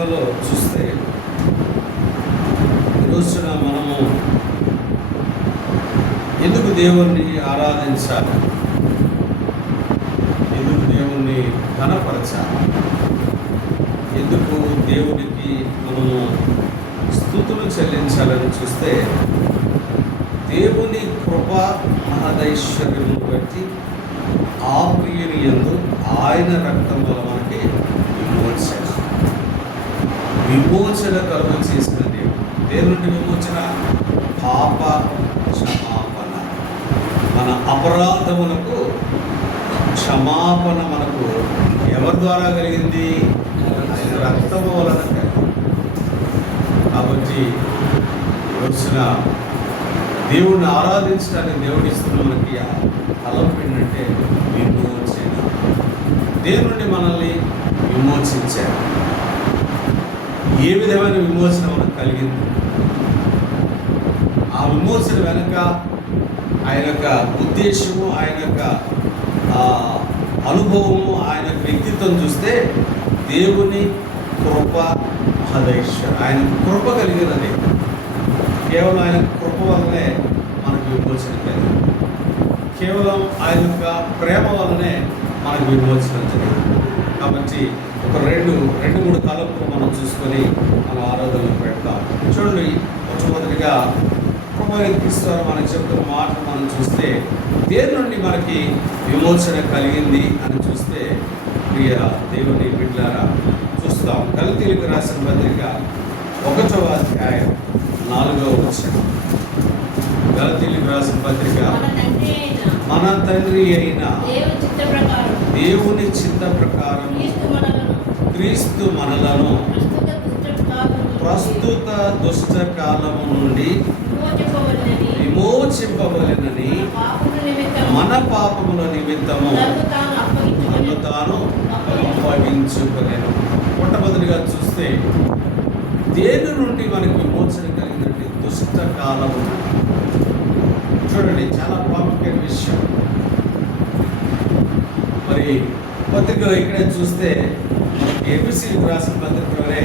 మాటలలో చూస్తే ఈరోజున మనము ఎందుకు దేవుణ్ణి ఆరాధించాలి, ఎందుకు దేవుణ్ణి ఘనపరచాలి, ఎందుకు దేవునికి మనము స్తుతులు చెల్లించాలని చూస్తే దేవుని కృప మహదైశ్వర్యము బట్టి ఆ ప్రియుని యందు ఆయన రక్తం వల్ల మనకి విమోచన కలుగ చేసిన దేవుడు. దేని నుండి విమోచన? పాప క్షమాపణ. మన అపరాధములకు క్షమాపణ మనకు ఎవరి ద్వారా కలిగింది? ఆయన రక్తము వలన కలిగింది. కాబట్టి వచ్చిన దేవుడిని ఆరాధించడానికి దేవుడు ఇస్తున్న మనకి తలంపు ఏంటంటే విమోచన. దేని నుండి మనల్ని విమోచించారు? ఏ విధమైన విమోచన మనకు కలిగింది? ఆ విమోచన వెనుక ఆయన యొక్క ఉద్దేశము, ఆయన యొక్క అనుభవము, ఆయన వ్యక్తిత్వం చూస్తే దేవుని కృప మహదైశ్వర్యం. ఆయన కృప కలిగినది. కేవలం ఆయన కృప వల్లనే మనకు విమోచన కలిగింది. కేవలం ఆయన యొక్క ప్రేమ వల్లనే మనకు విమోచన జరిగింది. కాబట్టి ఒక రెండు మూడు తలంపులు మనం చూసుకొని మన ఆరాధనలో పెడతాం. చూడండి, మొట్టమొదటిగా క్రీస్తు మనకు చెప్తున్న మాట మనం చూస్తే దేని నుండి మనకి విమోచన కలిగింది అని చూస్తే, ప్రియ దేవుని బిడ్డలారా, చూస్తాం. గలతీయులకు రాసిన పత్రిక 1వ అధ్యాయం 4వ వచనం. గలతీయులకు రాసిన పత్రిక, మన తండ్రి అయిన దేవుని చిత్త ప్రకారం క్రీస్తు మనలను ప్రస్తుత దుష్ట కాలము నుండి విమోచింపవలెనని మన పాపముల నిమిత్తము నన్ను తాను అప్పగించుకొనెను. మొట్టమొదటిగా చూస్తే దేని నుండి మనకి విమోచన కలిగిందంటే దుష్ట కాలము. చూడండి, చాలా ప్రాముఖ్యమైన విషయం. మరి పత్రికలో ఇక్కడే చూస్తే ఏబిసికి రాసిన పత్రికలోనే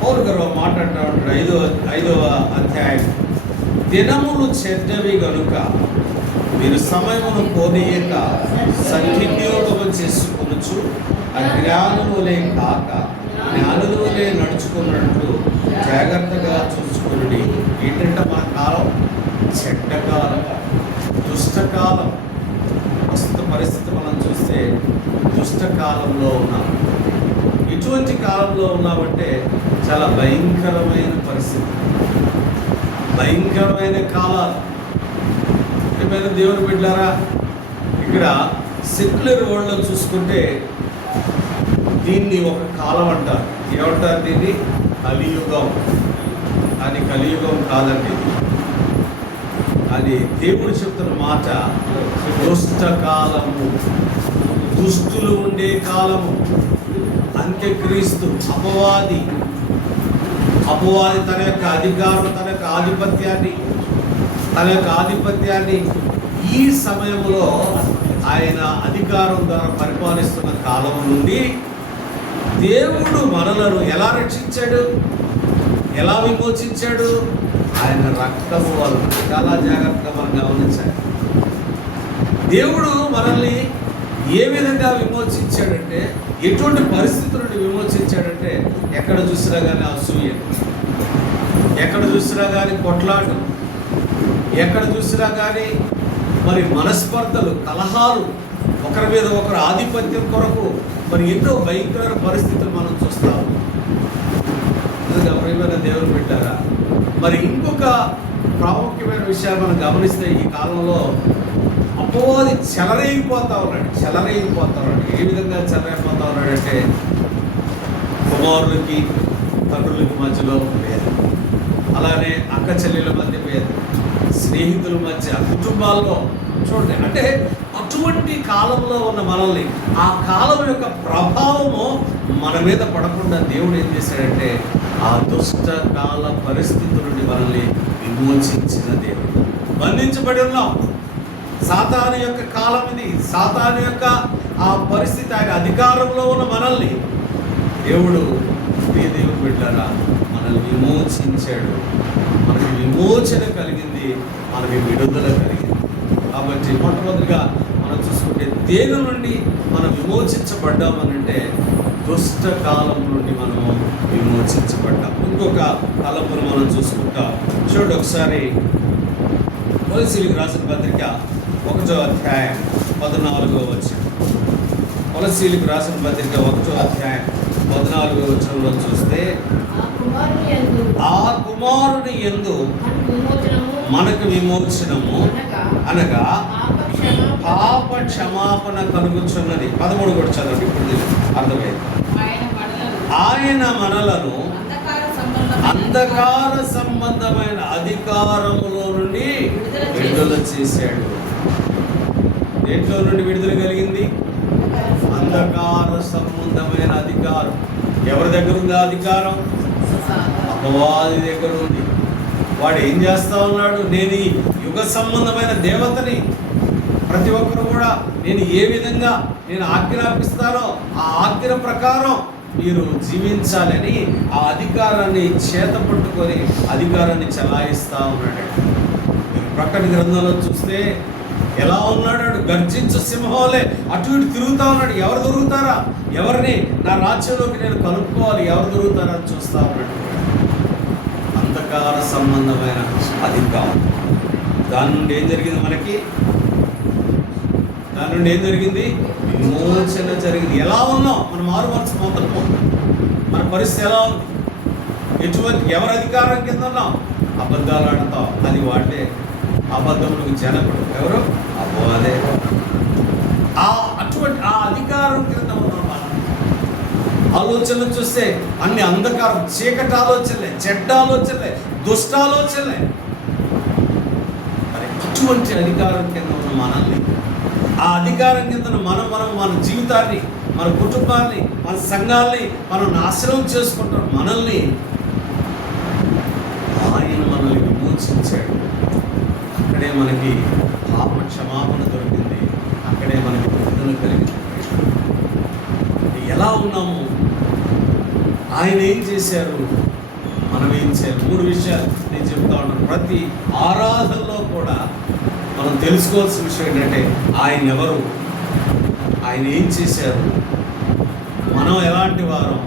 పౌలు గారు మాట్లాడుతూ ఉంటాడు. 5వ అధ్యాయం, దినములు చెడ్డవి గనుక మీరు సమయమును పోనీయక సద్వినియోగము చేసుకొనుచు అజ్ఞానులే కాక జ్ఞానులే నడుచుకున్నట్లు జాగ్రత్తగా చూసుకుని. ఏంటంటే మన కాలం చెడ్డకాలం, దుష్టకాలం. ప్రస్తుత పరిస్థితి మనం చూస్తే దుష్టకాలంలో ఉన్నాం. ఇటువంటి కాలంలో ఉన్నామంటే చాలా భయంకరమైన పరిస్థితి, భయంకరమైన కాలాలు. ఏమైనా దేవుని బిడ్డారా, ఇక్కడ సెక్యులర్ వరల్డ్లో చూసుకుంటే దీన్ని ఒక కాలం అంటారు. ఏమంటారు దీన్ని? కలియుగం. అది కలియుగం కాదండి. అది దేవుడు చెప్తున్న మాట దుష్టకాలము, దుష్టులు ఉండే కాలము. అంత్యక్రీస్తు అపవాది తన యొక్క అధికారం, తన యొక్క ఆధిపత్యాన్ని ఈ సమయంలో ఆయన అధికారం ద్వారా పరిపాలిస్తున్న కాలం నుండి దేవుడు మనలను ఎలా రక్షించాడు, ఎలా విమోచించాడు? ఆయన రక్తము వలన. చాలా జాగ్రత్తగా మనం గమనించాలి. దేవుడు మనల్ని ఏ విధంగా విమోచించాడంటే, ఎటువంటి పరిస్థితుల నుండి విమోచించాడంటే, ఎక్కడ చూసినా కానీ అసూయ, ఎక్కడ చూసినా కానీ కొట్లాడు, ఎక్కడ చూసినా కానీ మరి మనస్పర్ధలు, కలహాలు, ఒకరి మీద ఒకరు ఆధిపత్యం కొరకు మరి ఎన్నో భయంకర పరిస్థితులు మనం చూస్తాము. ప్రియమైన దేవుని బిడ్డారా, మరి ఇంకొక ప్రాముఖ్యమైన విషయాలు మనం గమనిస్తే ఈ కాలంలో అపవాది చెలరేగిపోతా ఉన్నాడు. ఏ విధంగా చెలరైపోతా ఉన్నాడంటే, కుమారులకి తండ్రులకి మధ్యలో భేదం, అలానే అక్క చెల్లెల మధ్య భేదం, స్నేహితుల మధ్య, కుటుంబాల్లో. చూడండి, అంటే అటువంటి కాలంలో ఉన్న మనల్ని ఆ కాలం యొక్క ప్రభావము మన మీద పడకుండా దేవుడు ఏం చేశాడంటే, ఆ దుష్ట కాల పరిస్థితుల నుండి మనల్ని విమోచించిన దేవుడు. బంధించబడి ఉన్నాం. సాతాను యొక్క కాలం ఇది. సాతాను యొక్క ఆ పరిస్థితి, ఆయన అధికారంలో ఉన్న మనల్ని దేవుడు ప్రియ దేవుని బిడ్డలారా, మనల్ని విమోచించాడు. మనకి విమోచన కలిగింది, మనకి విడుదల కలిగింది. కాబట్టి మొట్టమొదటిగా మనం చూసుకుంటే దేని నుండి మనం విమోచించబడ్డామనంటే దుష్ట కాలం నుండి మనము విమోచించబడ్డాం. ఇంకొక తలంపును మనం చూసుకుంటాం. చూడండి ఒకసారి కొలస్సీయులకు రాసిన పత్రిక 1వ అధ్యాయం 14వ వచనం. కొలస్సీయులకు రాసిన పత్రిక 1వ అధ్యాయం 14వ వచనంలో చూస్తే, ఆ కుమారుని యందు మనకు విమోచనము అనగా పాప క్షమాపణ కలుగుచున్నది. 13 కూడా చదవండి, ఇప్పుడు అర్థమైంది. ఆయన మనలను అంధకార సంబంధమైన అధికారములో నుండి విడుదల చేశాడు. దేంట్లో నుండి విడుదల కలిగింది? అంధకార సంబంధమైన అధికారం. ఎవరి దగ్గర ఉంది ఆ అధికారం? అపవాది దగ్గర ఉంది. వాడు ఏం చేస్తా ఉన్నాడు? నేను ఈ యుగ సంబంధమైన దేవతని, ప్రతి ఒక్కరు కూడా నేను ఏ విధంగా నేను ఆజ్ఞాపిస్తానో ఆ ఆజ్ఞ ప్రకారం మీరు జీవించాలని ఆ అధికారాన్ని చేత పట్టుకొని అధికారాన్ని చెలాయిస్తూ ఉన్నాడు. మీరు ప్రకటన గ్రంథంలో చూస్తే ఎలా ఉన్నాడు? గర్జించు సింహంలే అటు ఇటు తిరుగుతూ ఉన్నాడు. ఎవరు దొరుకుతారా? ఎవరిని నా రాజ్యంలోకి నేను కలుపుకోవాలి, ఎవరు దొరుకుతారా అని చూస్తూ ఉన్నాడు. అంధకార సంబంధమైన అధికారం. దాని నుండి ఏం జరిగింది? దాని నుండి ఏం జరిగింది? విమోచన జరిగింది. ఎలా ఉన్నాం? మనం మారు మనసు పొందము. మన పరిస్థితి ఎలా ఉంది? ఎటువంటి ఎవరి అధికారం కింద ఉన్నాం? అబద్ధాలు ఆడతాం, అది వాడే. అబద్ధములకు జనకుడు ఎవరు? అపవాదే. అటువంటి ఆ అధికారం కింద ఉన్నాం. మనం ఆలోచనలు చూస్తే అన్ని అంధకారం, చీకటి ఆలోచనలే, చెడ్డ ఆలోచనలే, దుష్ట ఆలోచనలే. మరి అటువంటి అధికారం కింద ఉన్న మనల్ని, ఆ అధికారం కింద మన జీవితాన్ని, మన కుటుంబాన్ని, మన సంఘాల్ని మనం నాశనం చేసుకుంటాం. మనల్ని ఆయన మనల్ని విమోచించాడు. అక్కడే మనకి పాప క్షమాపణ దొరికింది, అక్కడే మనకి విడుదల కలిగింది. ఎలా ఉన్నాము? ఆయన ఏం చేశారు, మనం ఏం చేయాలి? 3 విషయాలు నేను చెప్తా ఉన్నాను. ప్రతి ఆరాధనలో కూడా మనం తెలుసుకోవాల్సిన విషయం ఏంటంటే ఆయన ఎవరు, ఆయన ఏం చేశారు, మనం ఎలాంటి వారం,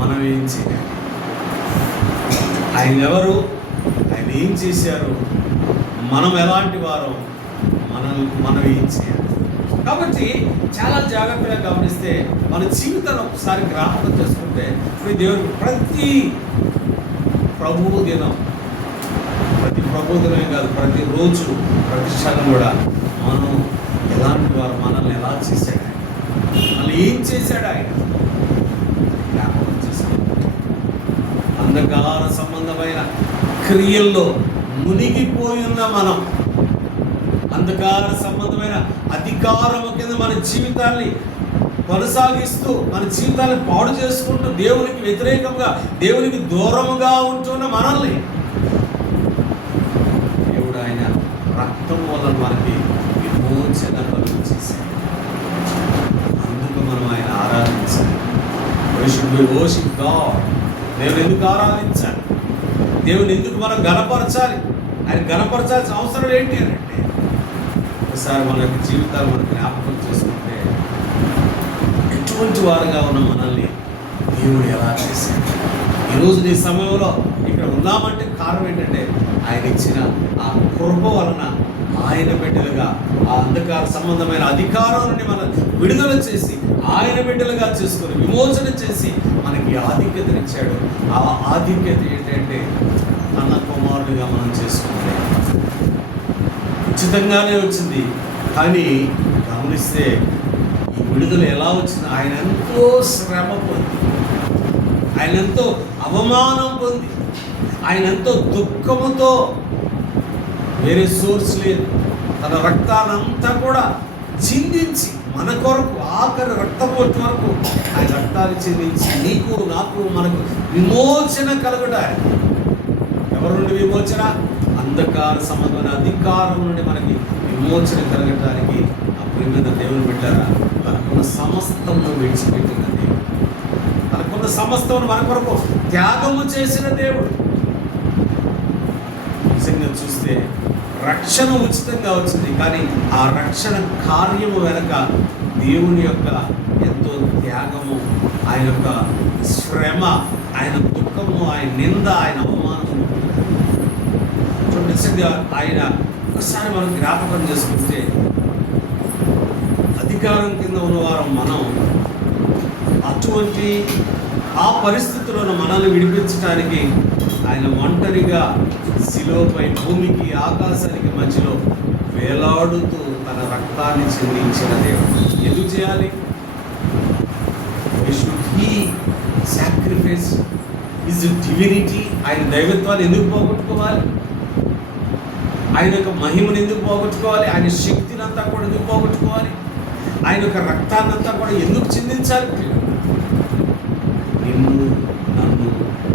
మనం ఏం చేయాలి. ఆయన ఎవరు, ఆయన ఏం చేశారు, మనం ఎలాంటి వారం, మనం ఏం చేయాలి. కాబట్టి చాలా జాగ్రత్తగా గమనిస్తే మన జీవితాన్ని ఒకసారి జ్ఞాపకం చేసుకుంటే దేవుడు ప్రతి ప్రభువు దినం కాదు, ప్రతిరోజు ప్రతి క్షణం కూడా మనం ఎలాంటి వారు, మనల్ని ఎలా చేశాడు, మనల్ని ఏం చేశాడు ఆయన జ్ఞాపకం చేసుకోవాలి. అంధకార సంబంధమైన క్రియల్లో మునిగిపోయి ఉన్న మనం, అంధకార సంబంధమైన అధికారము కింద మన జీవితాన్ని కొనసాగిస్తూ, మన జీవితాన్ని పాడు చేసుకుంటూ, దేవునికి వ్యతిరేకంగా, దేవునికి దూరముగా ఉంటున్న మనల్ని దేవుడు ఆయన రక్తం వలన మనకి విమోచన కలుగు చేశాడు. అందుకు మనం ఆయన ఆరాధించాలి. దేవుని ఎందుకు ఆరాధించాలి? దేవుని ఎందుకు మనం గణపరచాలి? ఆయన గణపరచాల్సిన అవసరం ఏంటి అని అంటే, ఒకసారి మన యొక్క జీవితాలు మనం జ్ఞాపకం చేసుకుంటే ఎటువంటి వారుగా ఉన్న మనల్ని దేవుడు ఎలా చేశాడు. ఈరోజు నీ సమయంలో ఇక్కడ ఉన్నామంటే కారణం ఏంటంటే ఆయన ఇచ్చిన ఆ కృప వలన ఆయన బిడ్డలుగా ఆ అంధకార సంబంధమైన అధికారం నుండి మనం విడుదల చేసి ఆయన బిడ్డలుగా చేసుకొని విమోచన చేసి మనకి ఆధిక్యతనిచ్చాడు. ఆ ఆధిక్యత ఏంటంటే తన కుమారుడిగా మనం చేసుకుంటే ఉచితంగానే వచ్చింది. కానీ గమనిస్తే ఈ విడుదల ఎలా వచ్చింది? ఆయన ఎంతో శ్రమ పొంది, ఆయన ఎంతో అవమానం పొంది, ఆయన ఎంతో దుఃఖముతో, వేరే సోర్స్ లేదు, తన రక్తానంతా కూడా చిందించి మన కొరకు ఆఖరి రక్తపోటు వరకు ఆయన రక్తాన్ని చిందించి నీకు నాకు మనకు విమోచన కలుగుట. ఎవరి నుండి విమోచన? అంధకార సంబంధమైన అధికారం నుండి మనకి విమోచన కలగటానికి ఆ ప్రియమైన దేవుని బిడ్డలారా, తనకున్న సమస్తంలో విడిచిపెట్టిన దేవుడు, తనకున్న సమస్తమును మన కొరకు త్యాగము చేసిన దేవుడు. నిజంగా చూస్తే రక్షణ ఉచితంగా వచ్చింది, కానీ ఆ రక్షణ కార్యము వెనక దేవుని యొక్క ఎంతో త్యాగము, ఆయన యొక్క శ్రమ, ఆయన దుఃఖము, ఆయన నింద, ఆయన అవమానము. నిజంగా ఆయన ఒకసారి మనం జ్ఞాపకం చేసుకుంటే, అధికారం కింద ఉన్నవారు మనం, అటువంటి ఆ పరిస్థితులను మనల్ని విడిపించడానికి ఆయన ఒంటరిగా శిలువపై భూమికి ఆకాశానికి మధ్యలో వేలాడుతూ తన రక్తాన్ని చెందించిన దేవుడు. ఎందుకు చేయాలి? He sacrifice his divinity. ఆయన దైవత్వాన్ని ఎందుకు పోగొట్టుకోవాలి? ఆయన యొక్క మహిమను ఎందుకు పోగొట్టుకోవాలి? ఆయన శక్తిని అంతా కూడా ఎందుకు పోగొట్టుకోవాలి? ఆయన యొక్క రక్తాన్నంతా కూడా ఎందుకు చిందించాలి? నిన్ను, నన్ను,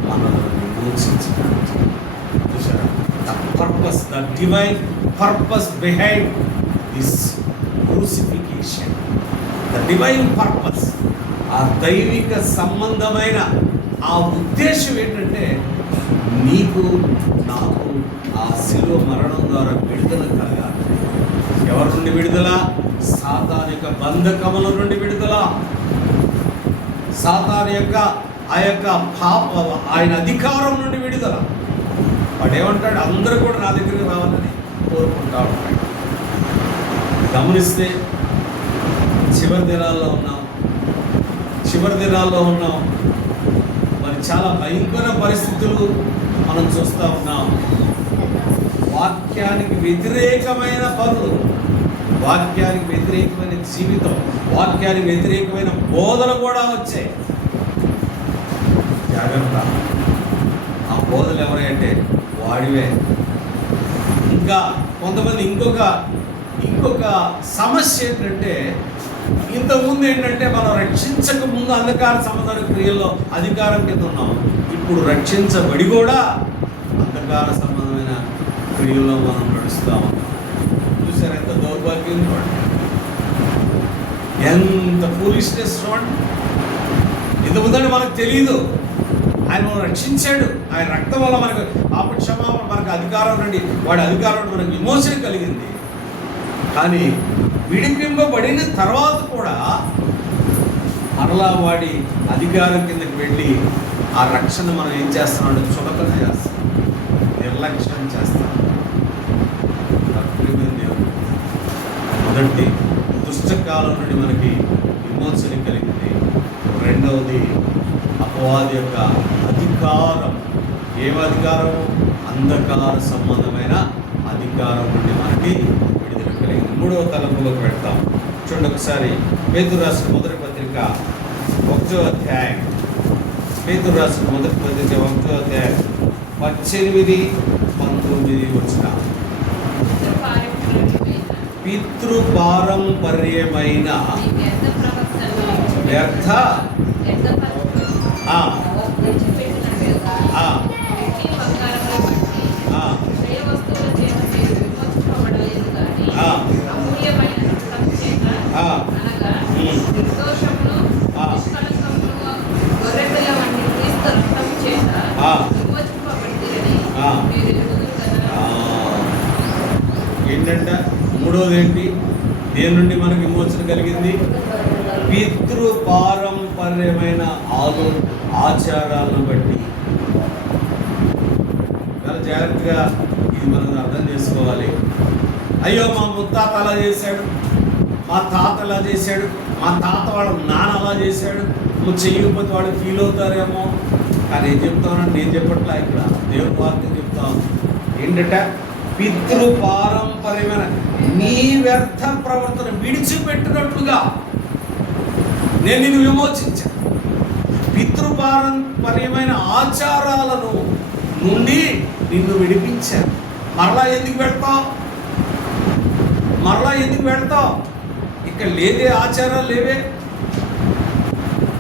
మనల్ని విమోచించడానికి. చూసారా? The purpose, the divine purpose behind this crucifixion, the divine purpose, ఆ దైవిక సంబంధమైన ఆ ఉద్దేశం ఏంటంటే, నీకు నాకు ఆ శిలువ మరణం ద్వారా విడుదల కలగాలి. ఎవరి నుండి విడుదల? సాతాను యొక్క బంధకముల నుండి విడుదల. సాతాను యొక్క ఆ యొక్క పాప, ఆయన అధికారం నుండి విడుదల. వాడు ఏమంటాడు? అందరూ కూడా నా దగ్గరికి రావాలని కోరుకుంటా ఉంటాడు. గమనిస్తే చివరి దినాల్లో ఉన్నాం. మరి చాలా భయంకర పరిస్థితులు మనం చూస్తూ ఉన్నాం. వాక్యానికి వ్యతిరేకమైన పనులు, వాక్యానికి వ్యతిరేకమైన జీవితం, వాక్యానికి వ్యతిరేకమైన బోధలు కూడా వచ్చాయి. జాగ్రత్త. ఆ బోధలు ఎవరంటే వాడివే. ఇంకా కొంతమంది ఇంకొక సమస్య ఏంటంటే, ఇంతకుముందు ఏంటంటే మనం రక్షించక ముందు అంధకార సంబంధ క్రియల్లో అధికారం కింద ఉన్నాం. ఇప్పుడు రక్షించబడి కూడా అంధకార సంబంధమైన క్రియల్లో మనం నడుస్తూ ఉన్నాం. చూసారు ఎంత దౌర్భాగ్యం చూడండి, ఎంత ఫూలిష్నెస్ చూడండి. ఇంతకుముందని మనకు తెలియదు. ఆయన మనం రక్షించాడు. ఆయన రక్తం వల్ల మనకు పాపక్షమాపణ, మనకు అధికారం నుండి, వాడి అధికారం మనకు విమోచన కలిగింది. కానీ విడిపింపబడిన తర్వాత కూడా మరలా వాడి అధికారం కిందకి వెళ్ళి ఆ రక్షణ మనం ఏం చేస్తామంటే చులకన చేస్తాం, నిర్లక్ష్యం చేస్తాం. దేవుడు మొదటి దుష్టకాలం నుండి మనకి విమోచన కలిగింది. రెండవది అపవాది యొక్క అధికారం. ఏం అధికారం? అంధకార సంబంధమైన అధికారం నుండి మనకి విడుదల కలిగింది. మూడవ తలంపులోకి పెడతాం. చూడండి ఒకసారి పేతురు రాసిన మొదటి పత్రిక 1వ అధ్యాయం. పేతురు రాసిన మొదటి పత్రిక 1వ అధ్యాయం 18-19 వచ్చిన. పితృపారంపర్యమైన వ్యర్థ ఏంటంటే మూడోది ఏంటి? దేని నుండి మనకు విమోచన కలిగింది? పితృపారంపర్యమైన ఆచారాలను బట్టి. చాలా జాగ్రత్తగా ఇది మనం అర్థం చేసుకోవాలి. అయ్యో మా ముత్తాత అలా చేశాడు, మా తాత అలా చేశాడు, మా తాత వాళ్ళ నాన్న అలా చేశాడు, నువ్వు చెయ్యకపోతే వాడు ఫీల్ అవుతారేమో. కానీ ఏం చెప్తానంటే, నేను చెప్పట్లా, ఇక్కడ దేవుని వాక్యం చెప్తాను. ఏంటంటే పితృపారంపర్యమైన నీ వ్యర్థ ప్రవర్తన విడిచిపెట్టినట్లుగా నేను నిన్ను విమోచించాను. పితృపారంపర్యమైన ఆచారాలను నుండి నిన్ను విడిపించాను. మరలా ఎందుకు పెడతావు? ఇక్కడ లేదే, ఆచారాలు లేవే.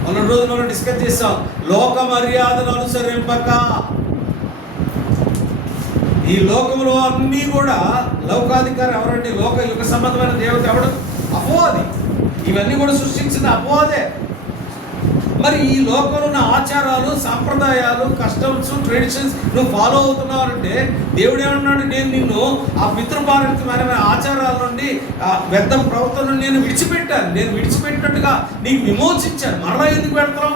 మొన్న రోజు మనం డిస్కస్ చేస్తాం, లోక మర్యాదను అనుసరింపక. ఈ లోకంలో అన్నీ కూడా లౌకాధికారం ఎవరండి? లోక యుగ సంబంధమైన దేవత ఎవడు? అపవాది. ఇవన్నీ కూడా సృష్టించిన అపవాదే. మరి ఈ లోకంలో ఉన్న ఆచారాలు, సాంప్రదాయాలు, కస్టమ్స్, ట్రెడిషన్స్ నువ్వు ఫాలో అవుతున్నావంటే దేవుడు ఏమన్నాడు? నేను నిన్ను ఆ పితృపారితమైన ఆచారాల నుండి, వ్యర్థ ప్రవర్తన నుండి నేను విడిచిపెట్టాను. నేను విడిచిపెట్టినట్టుగా నీకు విమోచించాను. మరలా ఎందుకు పెడతాం?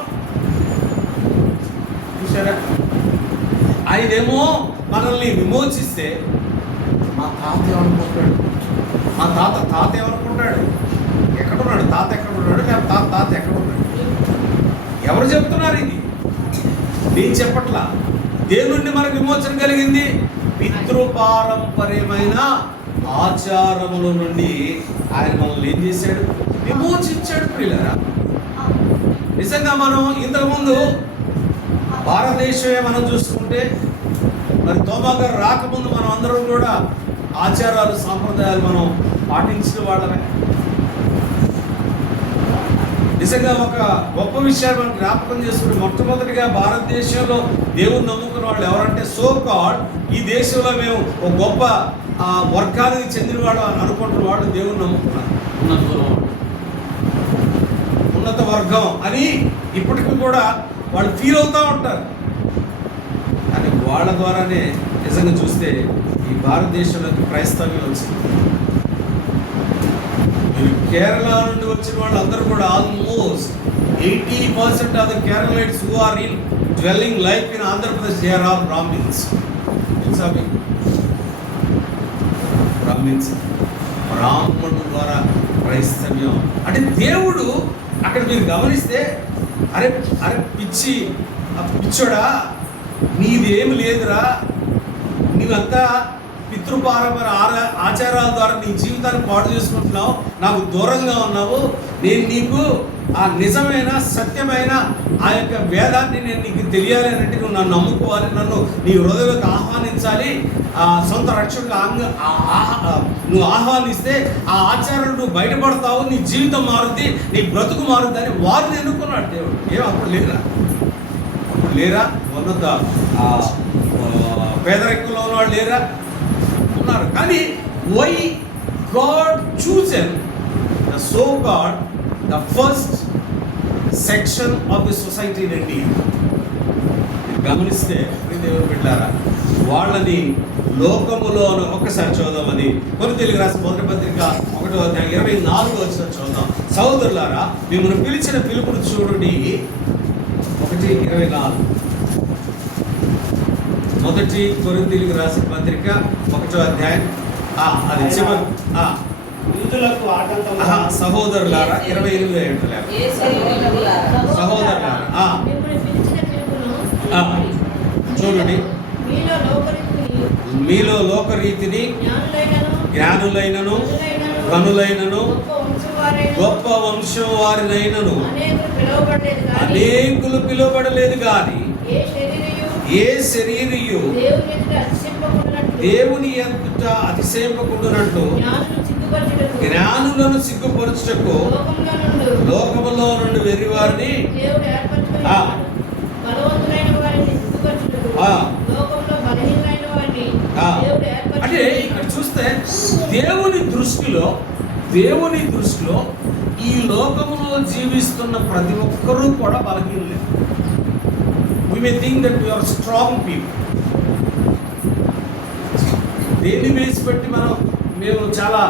చూసారా? ఆయనేమో మనల్ని విమోచిస్తే మా తాత ఏమనుకుంటాడు? మా తాత ఏమనుకుంటాడు? ఎక్కడున్నాడు తాత? ఎక్కడున్నాడు? లేకపోతే తాత ఎక్కడున్నాడు? ఎవరు చెప్తున్నారు ఇది? నేను చెప్పట్లా. దేని నుండి మనకు విమోచన కలిగింది? పితృపారంపర్యమైన ఆచారముల నుండి ఆయన మనల్ని ఏం చేశాడు? విమోచించాడు. ప్రియులారా, నిజంగా మనం ఇంతకుముందు భారతదేశమే మనం చూసుకుంటే, మరి తోమా గారు రాకముందు మనం అందరం కూడా ఆచారాలు, సాంప్రదాయాలు మనం పాటించిన వాళ్ళమే. నిజంగా ఒక గొప్ప విషయాన్ని మనం జ్ఞాపకం చేసుకుంటే, మొట్టమొదటిగా భారతదేశంలో దేవుని నమ్ముకున్న వాళ్ళు ఎవరంటే, సో కాల్డ్ ఈ దేశంలో మేము ఒక గొప్ప వర్గానికి చెందిన వాళ్ళు అని అనుకుంటున్న వాళ్ళు దేవుని నమ్ముకున్నారు. ఉన్నత వర్గం అని ఇప్పటికీ కూడా వాళ్ళు ఫీల్ అవుతూ ఉంటారు. కానీ వాళ్ళ ద్వారానే నిజంగా చూస్తే ఈ భారతదేశంలోకి క్రైస్తవ్యం వచ్చింది. కేరళ నుండి వచ్చిన వాళ్ళు అందరూ కూడా almost 80% of the Keralites who are in dwelling life in Andhra Pradesh, they are all Brahmins. Brahmins, బ్రాహ్మణుల ద్వారా క్రైస్తవ్యం అంటే దేవుడు అక్కడ మీరు గమనిస్తే, అరే అరే పిచ్చోడా, నీదేమి లేదురా, నీవంతా పితృపారంపర ఆచారాల ద్వారా నీ జీవితాన్ని పాడు చేసుకుంటున్నావు, నాకు దూరంగా ఉన్నావు. నేను నీకు ఆ నిజమైన, సత్యమైన ఆ యొక్క వేదాన్ని నేను నీకు తెలియాలి అంటే నువ్వు నన్ను నమ్ముకోవాలి, నన్ను నీ హృదయంలోకి ఆహ్వానించాలి. సొంత రక్షకుడిగా నువ్వు ఆహ్వానిస్తే ఆ ఆచారాలు నువ్వు బయటపడతావు, నీ జీవితం మారుద్ది, నీ బ్రతుకు మారుద్ది అని వారిని ఎన్నుకున్నాడు దేవుడు. అప్పుడు లేరా? ఉన్నత పేదరికంలో ఉన్నవాళ్ళు లేరా? ఉన్నారు. కానీ why God chosen the so God the first section of the society in India. గమనిస్తే దేవుడు బిడ్డారా, వాళ్ళని లోకములోను ఒక్కసారి చూద్దామని కొరింథీయులకు రాసిన మొదటి పత్రిక 1వ అధ్యాయం 24వ వచనం చూద్దాం. సహోదరులారా, మిమ్మల్ని పిలిచిన పిలుపును చూడండి. 1:24. మొదటి కొరింథీయులకు రాసిన పత్రిక 1వ అధ్యాయం అది చివరి సహోదరులారా 28 సహోదరులారా చూడండి, మీలో లోకరీతిని జ్ఞానులైనను గనులైనను గొప్ప వంశం వారినైనను అనేకులు పిలువబడలేదు కానీ ఏ శరీరియు దేవుని ఎదుట అతిశయింపకుండునట్లు జ్ఞానులను సిగ్గుపరచుటకు లోకములో నుండి వెర్రివారిని అంటే ఇక్కడ చూస్తే దేవుని దృష్టిలో ఈ లోకములో జీవిస్తున్న ప్రతి ఒక్కరూ కూడా బలహీనులే. We may think that we are strong people. దేన్ని వేసి పెట్టి మేము చాలా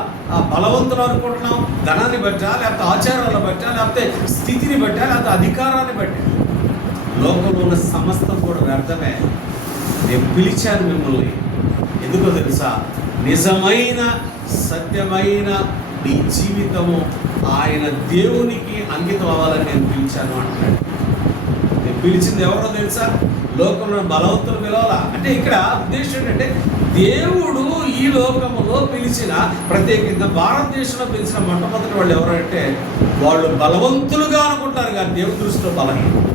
బలవంతులు అనుకుంటున్నాం? ధనాన్ని బట్టా, లేకపోతే ఆచారాలను బట్టా, లేకపోతే స్థితిని బట్టా, లేకపోతే అధికారాన్ని బట్టి? లోకంలో ఉన్న సమస్తం కూడా వ్యర్థమే. నేను పిలిచాను మిమ్మల్ని ఎందుకో తెలుసా? నిజమైన, సత్యమైన నీ జీవితము ఆయన దేవునికి అంకితం అవ్వాలని నేను పిలిచాను అంటాడు. నేను పిలిచింది ఎవరో తెలుసా? లోకంలో బలవంతులు పిలవాలా అంటే ఇక్కడ ఉద్దేశం ఏంటంటే, దేవుడు ఈ లోకంలో పిలిచిన, ప్రత్యేకంగా భారతదేశంలో పిలిచిన మొట్టమొదటి వాళ్ళు ఎవరంటే, వాళ్ళు బలవంతులుగా అనుకుంటారు కానీ దేవుడి దృష్టిలో బలహీనం.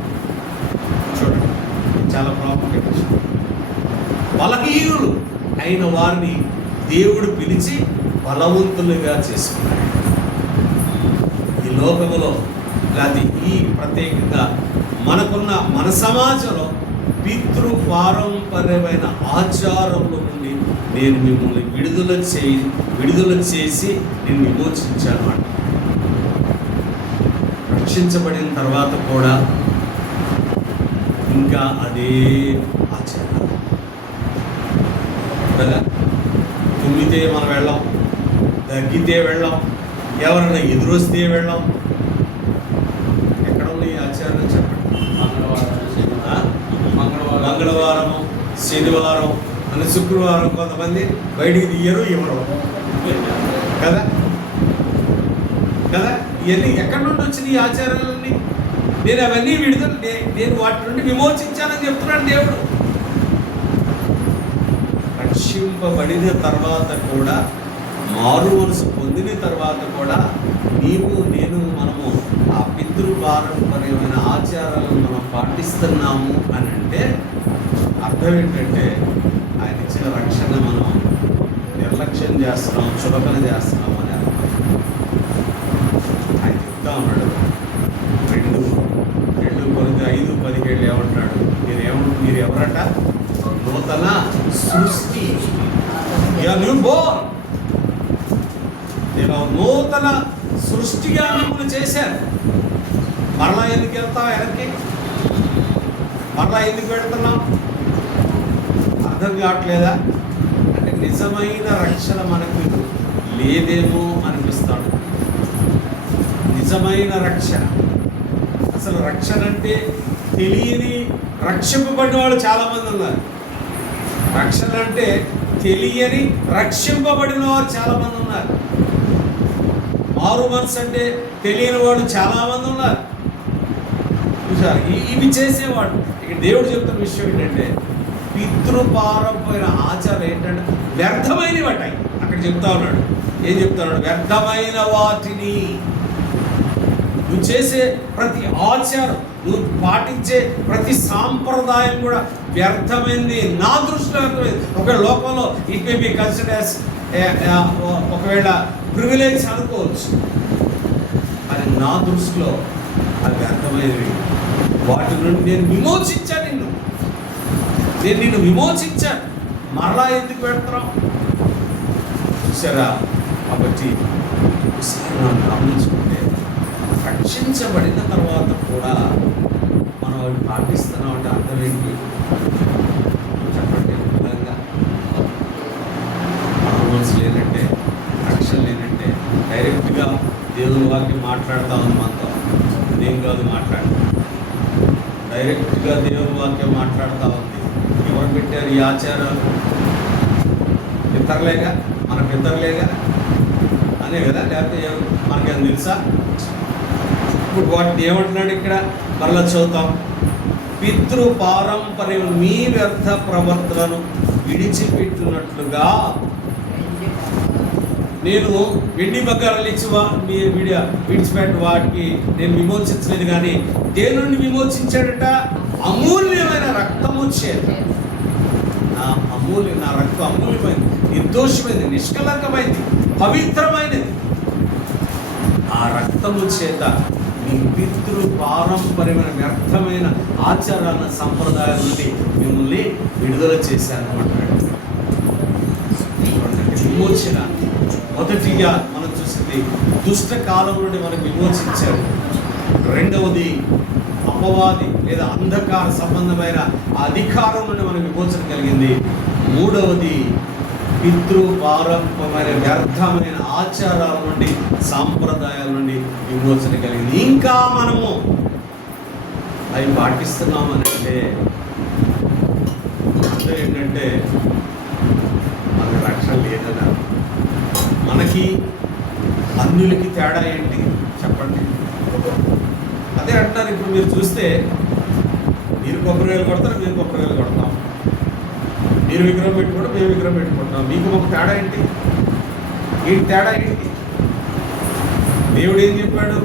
చూడండి, చాలా ప్రాముఖ్యత. బలహీనులు అయిన వారిని దేవుడు పిలిచి బలవంతులుగా చేసుకున్నాడు. ఈ లోకములో లేకపోతే ఈ ప్రత్యేకంగా మన సమాజంలో పితృపారంపర్యమైన ఆచారముల నుండి నేను మిమ్మల్ని విడుదల చేసి నేను విమోచించాను అంట. రక్షించబడిన తర్వాత కూడా ఇంకా అదే ఆచారం కదా. తుమ్మితే మనం వెళ్ళాం, దగ్గితే వెళ్ళాం, ఎవరైనా ఎదురొస్తే వెళ్ళాం. ఎక్కడ ఉంది ఈ ఆచారం చెప్పండి? మంగళవారము, శనివారం అని శుక్రవారం కొంతమంది బయటికి తీయరు, ఇవ్వరు కదా కదా. ఇవన్నీ ఎక్కడి నుండి వచ్చిన ఈ ఆచారాలన్నీ? నేను అవన్నీ విడుదల, నేను వాటి నుండి విమోచించానని చెప్తున్నాడు దేవుడు. రక్షింపబడిన తర్వాత కూడా, మారు మనసు పొందిన తర్వాత కూడా నేను మనము ఆ పితృపారంపర్యమైన ఆచారాలను మనం పాటిస్తున్నాము అని అంటే అర్థం ఏంటంటే ఆయన ఇచ్చిన రక్షణ మనం నిర్లక్ష్యం చేస్తున్నాం, చులకన చేస్తున్నాం అని అర్థం. ఆయన చెప్తా ఉన్నాడు 2 కొరింథీ 5:17 ఏమంటున్నాడు? మీరు ఎవరట? నూతన సృష్టి. నేను నూతన సృష్టిగా మిమ్మల్ని చేశాను. మరలా ఎందుకు వెళ్తావు వెనక్కి? మరలా ఎందుకు వెళ్తున్నాం? అర్థం కావట్లేదా? అంటే నిజమైన రక్షణ మనకు లేదేమో అనిపిస్తాడు. నిజమైన రక్షణ, అసలు రక్షణ అంటే తెలియని రక్షింపబడిన వాళ్ళు చాలామంది ఉన్నారు. రక్షణ అంటే తెలియని రక్షింపబడిన వారు చాలామంది ఉన్నారు. మారు మనసు అంటే తెలియని వాడు చాలామంది ఉన్నారు. చూసారు? ఇవి చేసేవాడు. ఇక దేవుడు చెప్తున్న విషయం ఏంటంటే పితృపారంపర్య ఆచారం ఏంటంటే వ్యర్థమైనవి వాటాయి. అక్కడ చెప్తా ఉన్నాడు. ఏం చెప్తా ఉన్నాడు? వ్యర్థమైన వాటిని. నువ్వు చేసే ప్రతి ఆచారం, నువ్వు పాటించే ప్రతి సాంప్రదాయం కూడా వ్యర్థమైంది. నా దృష్టిలో వ్యర్థమైంది. ఒకవేళ లోకంలో ఇట్ మే బి కన్సిడర్స్ ఒకవేళ ప్రివిలేజ్ అనుకోవచ్చు, కానీ నా దృష్టిలో అది వ్యర్థమైనవి. వాటి నుండి నేను విమోచించాను. నేను నిన్ను విమోచించాను. మరలా ఎందుకు పెడతాం? చూసారా? కాబట్టి ఒకసారి మనం గమనించుకుంటే రక్షించబడిన తర్వాత కూడా మనం అవి పాటిస్తున్నాం అంటే అర్థం ఏంటి చెప్పండి? విధంగా మనసు లేనంటే, రక్షణ లేనంటే డైరెక్ట్గా దేవుని వాక్యం మాట్లాడుతూ ఉంది మనతో. నేను కాదు మాట్లాడు, డైరెక్ట్గా దేవుని వాక్యం మాట్లాడుతూ ఉంది. ఎవరు పెట్టారు ఈ ఆచారాలు? పితరులేగా, మన పితరులేగా అనే కదా. లేకపోతే మనకేం తెలుసా? ఇప్పుడు వాటిని ఏమంటున్నాడు ఇక్కడ? మరలా చదువుతాం. పితృపారంపర్యం మీ వ్యర్థ ప్రవర్తనను విడిచిపెట్టినట్లుగా నేను వెండి బంగారాలు ఇచ్చి విడిచిపెట్టి వాటికి నేను విమోచించలేదు, కానీ దేని నుండి విమోచించాడట? అమూల్యమైన రక్తము చేత. నా రక్తం అమూల్యమైనది, నిర్దోషమైనది, నిష్కలంకమైనది, పవిత్రమైనది. ఆ రక్తము చేత మీ పితృ పారంపర్యమైన వ్యర్థమైన ఆచారాల సంప్రదాయాల నుండి మిమ్మల్ని విడుదల చేశాను అంటాడు. విమోచన మొదటిగా మనం చూసింది దుష్ట కాలం నుండి మనకు విమోచించాడు. రెండవది అపవాది లేదా అంధకార సంబంధమైన అధికారం నుండి మనకు విమోచన కలిగింది. మూడవది పితృపారంపర్యమైన వ్యర్థమైన ఆచారాల నుండి, సాంప్రదాయాల నుండి విమోచన కలిగింది. ఇంకా మనము అవి పాటిస్తున్నామని అంటే అర్థం ఏంటంటే మనకు రక్షణ లేదన్నా. మనకి అన్యులకి తేడా ఏంటి చెప్పండి? అదే అంటారు. ఇప్పుడు మీరు చూస్తే మీరు కొబ్బరికాయలు కొడతారు, మేము కొబ్బరికాయలు కొడతాం. మీరు విగ్రహం పెట్టుకుంటాం, మేము విగ్రహం పెట్టుకుంటాం. మీకు ఒక తేడా ఏంటి? తేడా ఏంటి? దేవుడు ఏం చెప్పాడు?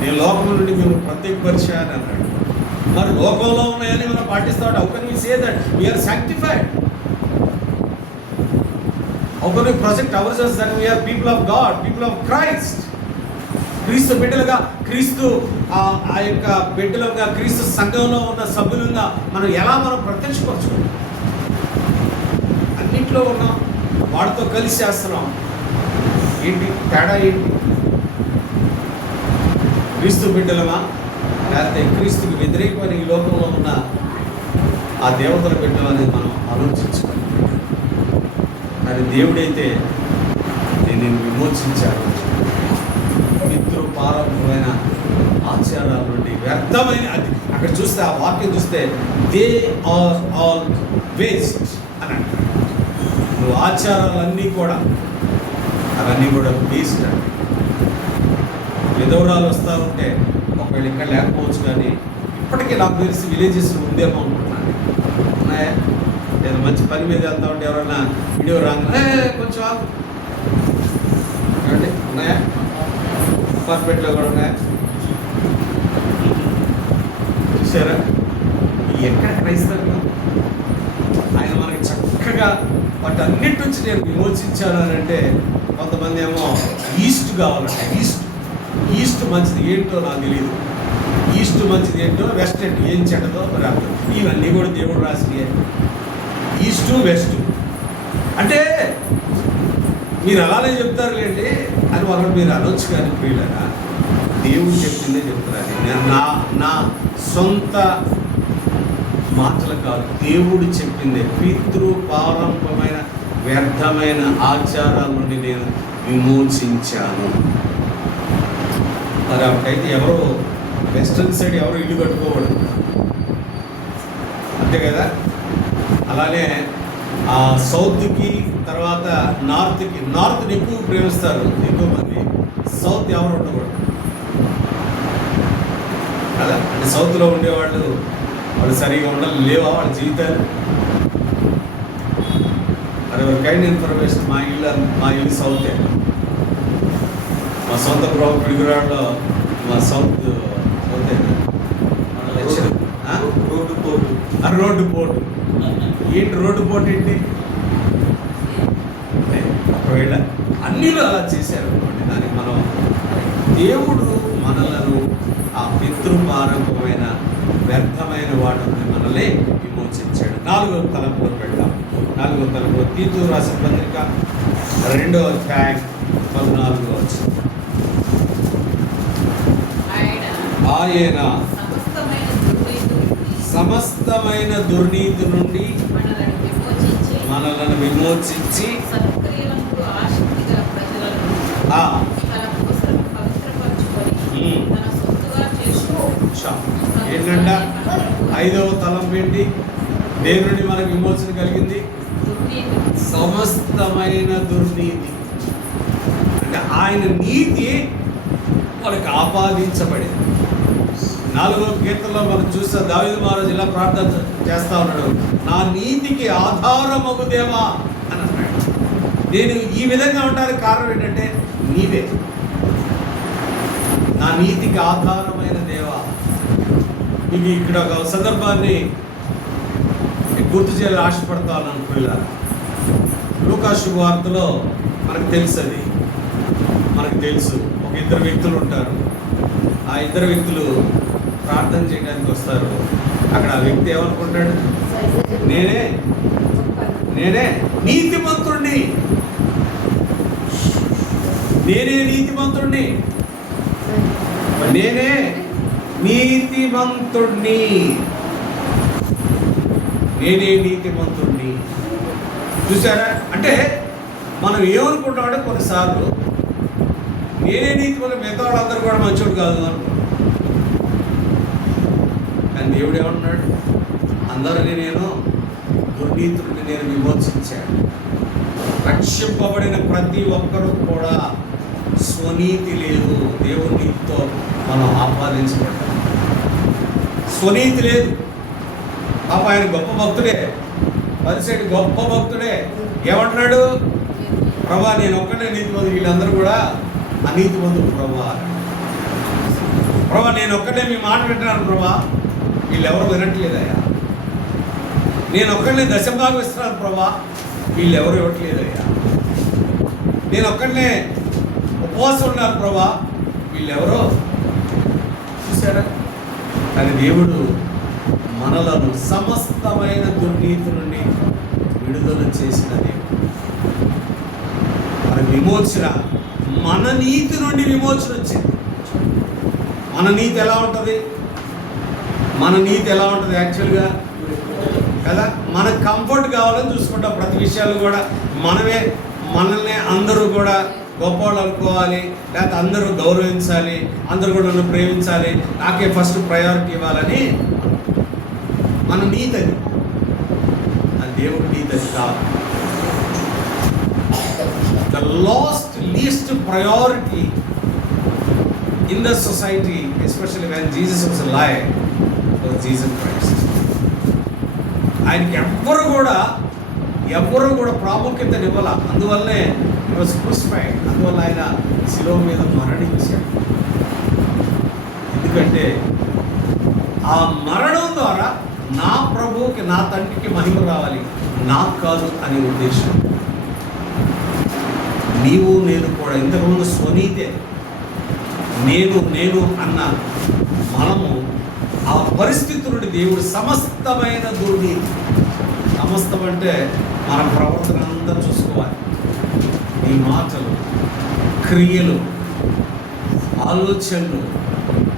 నేను లోకం నుండి మేము ప్రత్యేకపరిచాను అన్నాడు. మరి లోకంలో ఉన్నాయని మనం పాటిస్తాడు. How can we say that we are sanctified? How can we project ourselves that we are people of God, people of Christ? క్రీస్తు బిడ్డలుగా, క్రీస్తు ఆ యొక్క బిడ్డలుగా, క్రీస్తు సంఘంలో ఉన్న సభ్యులుగా మనం ఎలా ప్రత్యక్షపరచుకోవాలి? అన్నింటిలో ఉన్నాం, వాడితో కలిసి చేస్తున్నాం. ఏంటి తేడా? ఏంటి? క్రీస్తు బిడ్డలుగా లేకపోతే క్రీస్తుకి వ్యతిరేకమైన ఈ లోకంలో ఉన్న ఆ దేవతలు పెట్టామనేది మనం ఆలోచించుకోవాలి. కానీ దేవుడైతే నేను విమోచించాను. పితృ పారంపరమైన ఆచారాల నుండి వ్యర్థమైన, అది అక్కడ చూస్తే ఆ వాక్యం చూస్తే దే ఆర్ ఆల్ వేస్ట్ అని అంటారు. నువ్వు ఆచారాలన్నీ కూడా అవన్నీ కూడా వేస్ట్ అండి. విధవరాలు వస్తూ ఉంటే ఒకవేళ ఇక్కడ లేకపోవచ్చు, కానీ ఇప్పటికీ నాకు తెలిసి విలేజెస్ ఉందేమో అనుకుంటున్నాను. ఉన్నాయా? నేను మంచి పని మీద వెళ్తా ఉంటే ఎవరైనా వీడియో రాగానే కొంచెం ఏమండి ఉన్నాయా? అపార్ట్మెంట్లో కూడా ఉన్నాయా? చూసారా? ఎక్కడ క్రైస్తవులు ఆయన మనకి చక్కగా వాటన్నిటి నుంచి నేను విమోచించాను అని అంటే, కొంతమంది ఏమో ఈస్ట్ కావాలంటే ఈస్ట్ మంచిది ఏంటో నాకు తెలియదు. ఈస్ట్ మంచిది ఏంటో, వెస్ట్ ఏంటో ఏం చెడ్డదో మరి అర్థం. ఇవన్నీ కూడా దేవుడు రాసినాయి. ఈస్టు వెస్ట్ అంటే మీరు అలానే చెప్తారులేండి అని వాళ్ళు మీరు అనొచ్చు. కానీ ప్రియులారా, దేవుడు చెప్పిందే చెప్తున్నారు. నేను నా సొంత మాటలు కాదు, దేవుడు చెప్పిందే. పితృ పారంపరమైన వ్యర్థమైన ఆచారాల నుండి నేను విమోచించాను. మరి అప్పుడైతే ఎవరో వెస్ట్రన్ సైడ్ ఎవరు ఇల్లు కట్టుకోకూడదు, అంతే కదా? అలానే సౌత్కి తర్వాత నార్త్ని ఎక్కువ ప్రేమిస్తారు ఎక్కువ మంది, సౌత్ ఎవరు ఉండకూడదు కదా. అంటే సౌత్లో ఉండేవాళ్ళు వాళ్ళు సరిగా ఉండాలి, లేవా వాళ్ళ జీవితాలు? మరి ఒక కైండ్ ఇన్ఫర్మేషన్, మా ఇల్లు సౌతే. మా సొంత పిడుగురాడులో మా సౌతే రోడ్డు పోటు ఏంటి? రోడ్డు పోటు ఏంటి? ఒకవేళ అన్నిలో అలా చేశారు అనుకోండి, దానికి మనం దేవుడు మనలను ఆ పితృపారంభమైన వ్యర్థమైన వాటిని మనల్ని విమోచించాడు. 4వ తలంపులో పెడతాం. 4వ తలంపులో తీతు రాసిన పత్రిక 2వ అధ్యాయం 14వ వచనం. ఆయన సమస్తమైన దుర్నీతి నుండి మనలను విమోచించి ఏంటంట 5వ తలంపు ఏంటి? దేవుని మనకు విమోచన కలిగింది. సమస్తమైన దుర్నీతి అంటే ఆయన నీతి మనకు ఆపాదించబడింది. 4వ కీర్తనలో మనం చూస్తే దావీదు మహారాజు ఇలా ప్రార్థన చేస్తా ఉన్నాడు, నా నీతికి ఆధారమగు దేవా అని అన్నాడు. నేను ఈ విధంగా ఉండడానికి కారణం ఏంటంటే నీవే నా నీతికి ఆధారమైన దేవా. మీకు ఇక్కడ ఒక సందర్భాన్ని గుర్తు చేయాలని ఆశపడతా ఉన్నాను పిల్లలు. లూకా శుభవార్తలో మనకు తెలుసు ఒక 2 వ్యక్తులు ఉంటారు. ఆ 2 వ్యక్తులు ప్రార్థన చేయడానికి వస్తారు. అక్కడ ఆ వ్యక్తి ఏమనుకుంటాడు? నేనే నీతిమంతుణ్ణి, నేనే నీతిమంతుణ్ణి చూసారా? అంటే మనం ఏమనుకుంటామంటే కొన్నిసార్లు నేనే నీతిమంతుడు, మిగతా వాళ్ళందరూ కూడా మంచోడు కాదు అనుకుంటాం. కానీ దేవుడు ఏమంటున్నాడు? అందరినీ నేను దుర్నీతుడిని నేను విమోచించాను. రక్షింపబడిన ప్రతి ఒక్కరూ కూడా స్వనీతి లేదు, దేవుని నీతితో మనం ఆపాదించబడ్డాం. స్వనీతి లేదు. పాప ఆయన గొప్ప భక్తుడే, పరిసైడ్ గొప్ప భక్తుడే. ఏమంటున్నాడు? ప్రభా నేను ఒక్కడే నీతిమంతుడు, వీళ్ళందరూ కూడా అనీతిమంతుడు ప్రభా నేను ఒక్కడే మీ మాట వింటున్నాను ప్రభా, వీళ్ళెవరు వినట్లేదయ్యా. నేను ఒక్కడనే దశభాగం ఇస్తున్నాను ప్రభా, వీళ్ళెవరు ఇవ్వట్లేదయ్యా. నేను ఒక్కడనే ఉపవాసం ఉన్నారు ప్రభా, వీళ్ళెవరో. చూసారా? కానీ దేవుడు మనలను సమస్తమైన దుర్నీతి నుండి విడుదల చేసిన దేవుడు. మన విమోచన, మన నీతి నుండి విమోచన వచ్చింది. మన నీతి ఎలా ఉంటుంది? మన నీతి ఎలా ఉంటుంది యాక్చువల్గా కదా? మనకు కంఫర్ట్ కావాలని చూసుకుంటాం ప్రతి విషయాలు కూడా. మనల్ని అందరూ కూడా గొప్పవాళ్ళు అనుకోవాలి, లేకపోతే అందరూ గౌరవించాలి, అందరూ కూడా నన్ను ప్రేమించాలి, నాకే ఫస్ట్ ప్రయారిటీ ఇవ్వాలని మన నీతి అది. అది దేవుడి నీతి అది కాదు. The least priority in the society, especially when Jesus was alive, was Jesus Christ. ఆయనకి ఎవ్వరు కూడా ప్రాముఖ్యతని ఇవ్వాల. అందువల్లనే he was crucified. అందువల్ల ఆయన శిలువ మీద మరణించాడు. ఎందుకంటే ఆ మరణం ద్వారా నా ప్రభువుకి, నా తండ్రికి మహిమ రావాలి, నాకు కాదు అనే ఉద్దేశం. నీవు నేను కూడా ఇంతకుముందు స్వనీతే నేను అన్న మనము ఆ పరిస్థితి నుండి దేవుడు సమస్తమైన దుర్నీతి, సమస్తం అంటే మన ప్రవర్తన అంతా చూసుకోవాలి. నీ మాటలు, క్రియలు, ఆలోచనలు,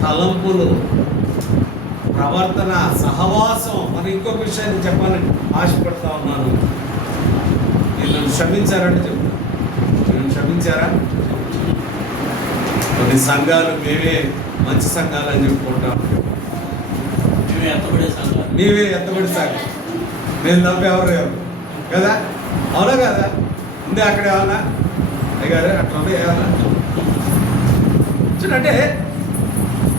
తలంపులు, ప్రవర్తన, సహవాసం. మరి ఇంకొక విషయాన్ని చెప్పాలని ఆశపడతా ఉన్నాను. నన్ను క్షమించారంటే చెప్తాను. నేను క్షమించారా? కొన్ని సంఘాలు మేమే మంచి సంఘాలు అని చెప్పుకుంటాం. నీవే ఎత్తబడి సంఘం, నేను తప్ప ఎవరు కదా? అవునా కదా? ఉంది అక్కడ ఏమన్నా అయ్యారు అట్లా ఉంటే ఏమన్నా చూడంటే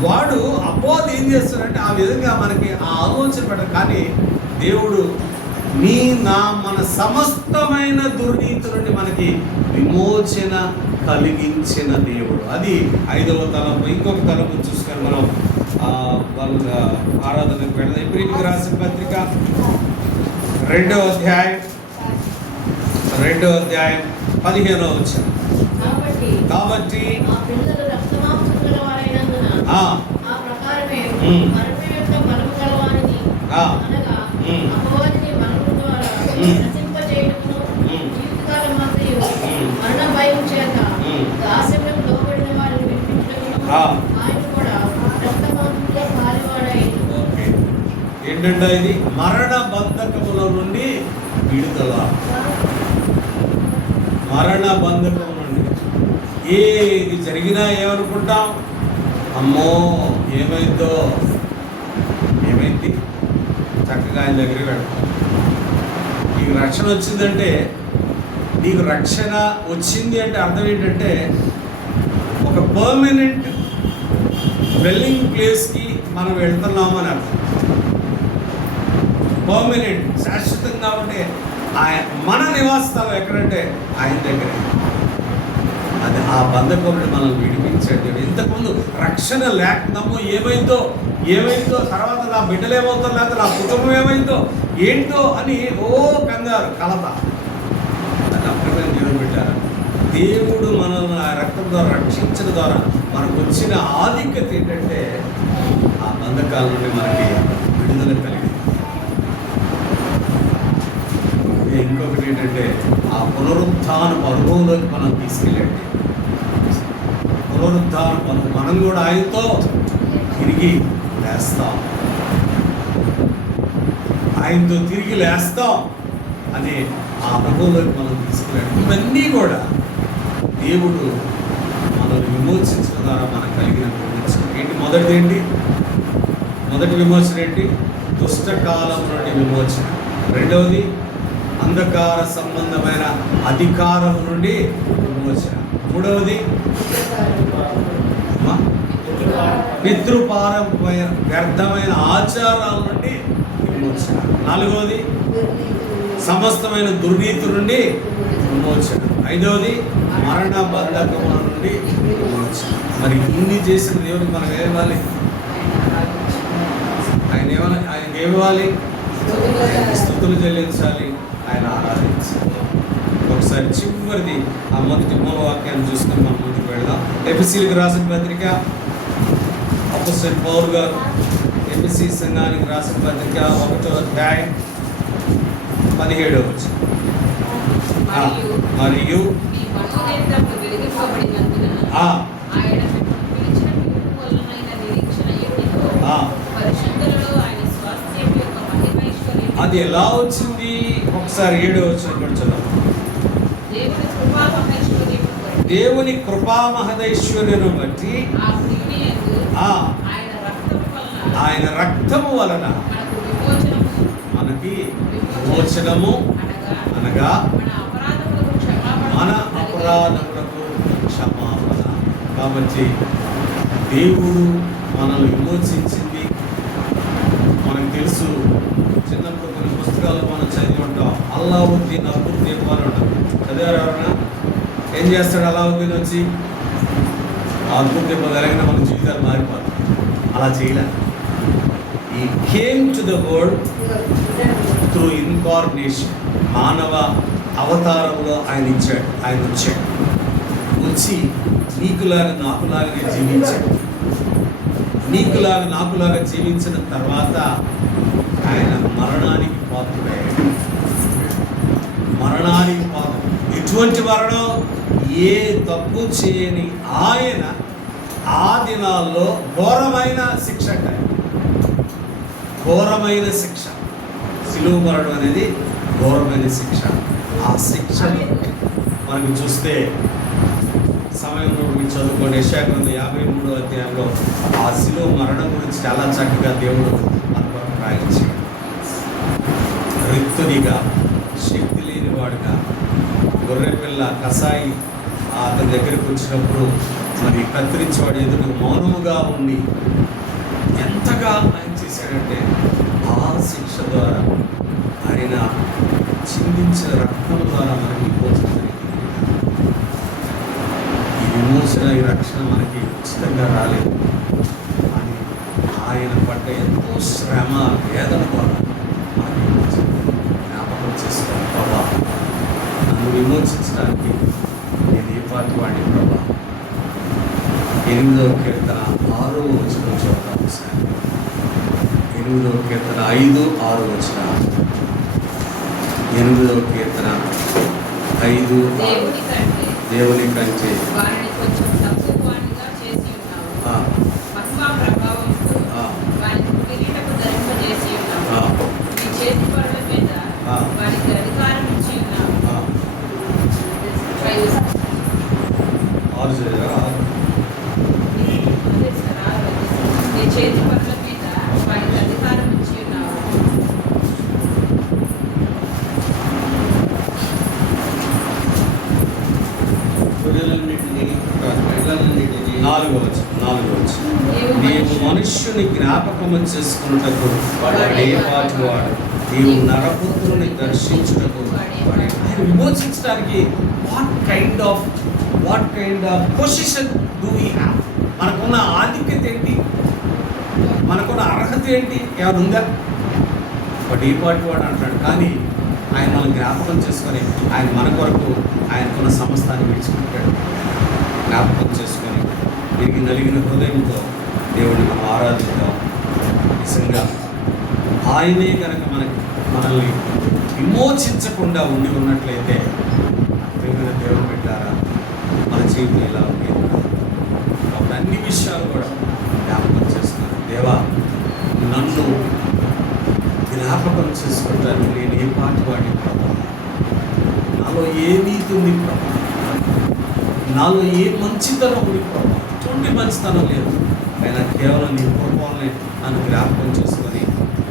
వాడు అపోది ఏం చేస్తాడంటే ఆ విధంగా మనకి ఆ ఆలోచన పెట్టడు. కానీ దేవుడు మన సమస్తమైన దుర్నీతి నుండి మనకి విమోచన కలిగించిన దేవుడు. అది 5వ తలంపు. ఇంకొక తలంపు చూసుకొని మనం వాళ్ళ ఆరాధనకు వెళ్దాం. ఎబ్రీయులకు రాసిన పత్రిక 2వ అధ్యాయం 15వ వచనం. కాబట్టి ఏంటంటే ఇది మరణ బంధకముల నుండి విడుదల. మరణ బంధకం నుండి ఏది జరిగినా ఏమనుకుంటాం? అమ్మో ఏమైంది, చక్కగా ఆయన దగ్గరికి వెళ్తాం. నీకు రక్షణ వచ్చిందంటే, నీకు రక్షణ వచ్చింది అంటే అర్థం ఏంటంటే ఒక పర్మనెంట్ డ్వెల్లింగ్ ప్లేస్కి మనం వెళ్తున్నామని అర్థం. పర్మనెంట్, శాశ్వతంగా ఉంటే మన నివాస స్థలం ఎక్కడంటే ఆయన దగ్గరే. అది ఆ బంధకుడిని మనం విడిపించాడు. ఇంతకుముందు రక్షణ లేకున్నాము, ఏమైందో తర్వాత నా బిడ్డలు ఏమవుతారు, లేకపోతే నా కుటుంబం ఏమైందో ఏంటో అని కంగారు, కలత. అది అప్పుడే దేవుడు పెట్టారు. దేవుడు మనల్ని ఆ రక్తం ద్వారా రక్షించడం ద్వారా మనకు వచ్చిన ఆధిక్యత ఏంటంటే ఆ బంధకాల నుండి మనకి విడుదల కలిగింది. ఇంకొకటి ఏంటంటే ఆ పునరుత్థానపు అనుభవంలోకి మనం తీసుకెళ్ళండి. పునరుత్థానపు అనుభవం, మనం కూడా ఆయనతో తిరిగి లేస్తాం, ఆయనతో తిరిగి లేస్తాం అనే ఆ అనుభవంలోకి మనం తీసుకెళ్ళండి. ఇవన్నీ కూడా దేవుడు మనల్ని విమోచించడం ద్వారా మనకు కలిగిన విమోచన ఏంటి? మొదటి విమోచన ఏంటి? దుష్టకాలం నుండి విమోచన. రెండవది అంధకార సంబంధమైన అధికారం నుండి విమోచన. మూడవది పితృపారంపర్య వ్యర్థమైన ఆచారాల నుండి విమోచన. నాలుగవది సమస్తమైన దుర్నీతి నుండి విమోచన. ఐదవది మరణ బంధకముల నుండి విమోచన. మరి ఇన్ని చేసిన దేవుడికి మనం ఏమివ్వాలి? ఆయనకి ఏమివ్వాలి? స్తుతులు చెల్లించాలి, ఆయన ఆరాధించాలి. ఒకసారి చివరిది ఆ మొదటి మూలవాక్యాన్ని చూసుకొని మనం ముందుకు వెళ్దాం. ఎఫెసీయులకు రాసిన పత్రిక అపోస్తలుడైన పౌలు గారు ఎఫెసీ సంఘానికి రాసిన పత్రిక 1వ అధ్యాయం 17వ వచనం. మరియు అది ఎలా వచ్చింది? ఒకసారి 7వ వచనం కూడా చదువు. దేవుని కృపా మహదైశ్వర్యను బట్టి ఆయన రక్తము వలన మనకి విమోచనము, అనగా మన అపరాధములకు క్షమాపణ. కాబట్టి దేవుడు మనల్ని విమోచించింది మనకు తెలుసు. చిన్నప్పుడు కొన్ని పుస్తకాలు మనం చదివి ఉంటాం. అల్లావుద్దీన్ అబ్బుల్ దీపాలు ఉంటాం. చదివారు ఎవరన్నా? ఏం చేస్తాడు అల్లావుద్దీన్ వచ్చి? ఆ అద్భుత దీపం జరిగిన మన జీవితాలు మారిపోతాయి. అలా చేయలే. ఈ came to the world through incarnation. మానవ అవతారంలో ఆయన ఇచ్చాడు. ఆయన వచ్చాడు, వచ్చి నీకులాగా నాకులాగానే జీవించాడు. నీకులాగా నాకులాగా జీవించిన తర్వాత ఆయన మరణానికి పాత్రుడయ్యాడు. మరణానికి పాత్ర. ఎటువంటి మరణం? ఏ తప్పు చేయని ఆయన ఆ దినాల్లో ఘోరమైన శిక్ష అంటారు. ఘోరమైన శిక్ష. శిలువ మరణం అనేది ఘోరమైన శిక్ష. ఆ శిక్షను మనకి చూస్తే సమయంలో మీరు చదువుకోండి. యెషయా గ్రంథం 53వ అధ్యాయంలో ఆ శిలువ మరణం గురించి చాలా చక్కగా దేవుడు మనకు రాయించాడు. రిక్తునిగా, శక్తి లేనివాడుగా, గొర్రెపిల్ల కసాయి అతని దగ్గరికి వచ్చినప్పుడు మరి కత్తిరించేవాడు ఎదురు మౌనముగా ఉండి ఎంతగా ఆయన చేశాడంటే ఆ శిక్ష ద్వారా ఆయన చిందించిన రక్తం ద్వారా మనకి విమోచన జరిగింది. ఈ విమోచన, ఈ రక్షణ మనకి ఉచితంగా రాలేదు. కానీ ఆయన పడ్డ ఎంతో శ్రమ, వేదన ద్వారా మనకి జ్ఞాపకం చేసుకోవాలి. ప్రభా, నన్ను విమోచించడానికి నేను ఏ పాటి వాడిని ప్రభా? 8వ కీర్తన 6వ వచనం చూద్దాం సార్. 8వ కీర్తన 5, 6 వచనాలు. 8వ కీర్తన 5, 6. దేవుని కంటే నీవు మనుష్యుని జ్ఞాపకము చేసుకున్నటకు వాడే పాటి వాడు. నీవు నరపుత్రుని దర్శించుటకు ఆయన విమోచించడానికి what kind of position do we have? మనకున్న ఆధిక్యత ఏంటి? మనకున్న అర్హత ఏంటి? ఏమైనా ఉందా? వాడు ఏ పాటి వాడు అంటాడు. కానీ ఆయన మనం జ్ఞాపకం చేసుకొని ఆయన మన కొరకు ఆయనకున్న సమస్తాన్ని విడిచిపెట్టాడు. జ్ఞాపకం చేసుకొని తిరిగి నలిగిన హృదయంతో దేవుడిని మనం ఆరాధిద్దాం. నిజంగా ఆయనే కనుక మనల్ని విమోచించకుండా ఉండి ఉన్నట్లయితే ప్రియమైన దేవుడు పెట్టారా మన జీవితం ఎలా ఉంది? కాబట్టి అన్ని విషయాలు కూడా జ్ఞాపకం చేస్తున్నాను. దేవా, నన్ను జ్ఞాపకం చేసుకుంటాను. నేను ఏ పాటి వాడిని ప్రభా? నాలో ఏ నీతి ఉంది ప్రభా? నాలో ఏ మంచితనం ఉంది ప్రభా? ఎటువంటి మంచితనం లేదు. ఆయన కేవలం నీ కృపల్ని నన్ను జ్ఞాపకం చేసుకొని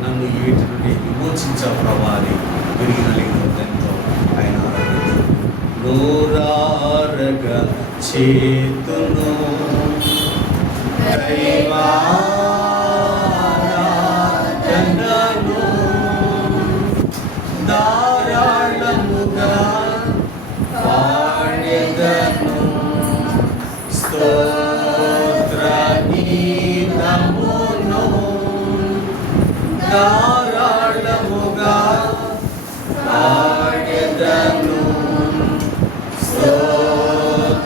నన్ను వీటి నుండి విమోచించావు ప్రభా అని తిరిగి నలిగినంతో ఆయన నోరారగా చేతును దైవారాధనను ధారాళముగా పాడెదను స్తోత్రగీతమును ధారాళముగా పాడెదను స్తోత్రగీతమును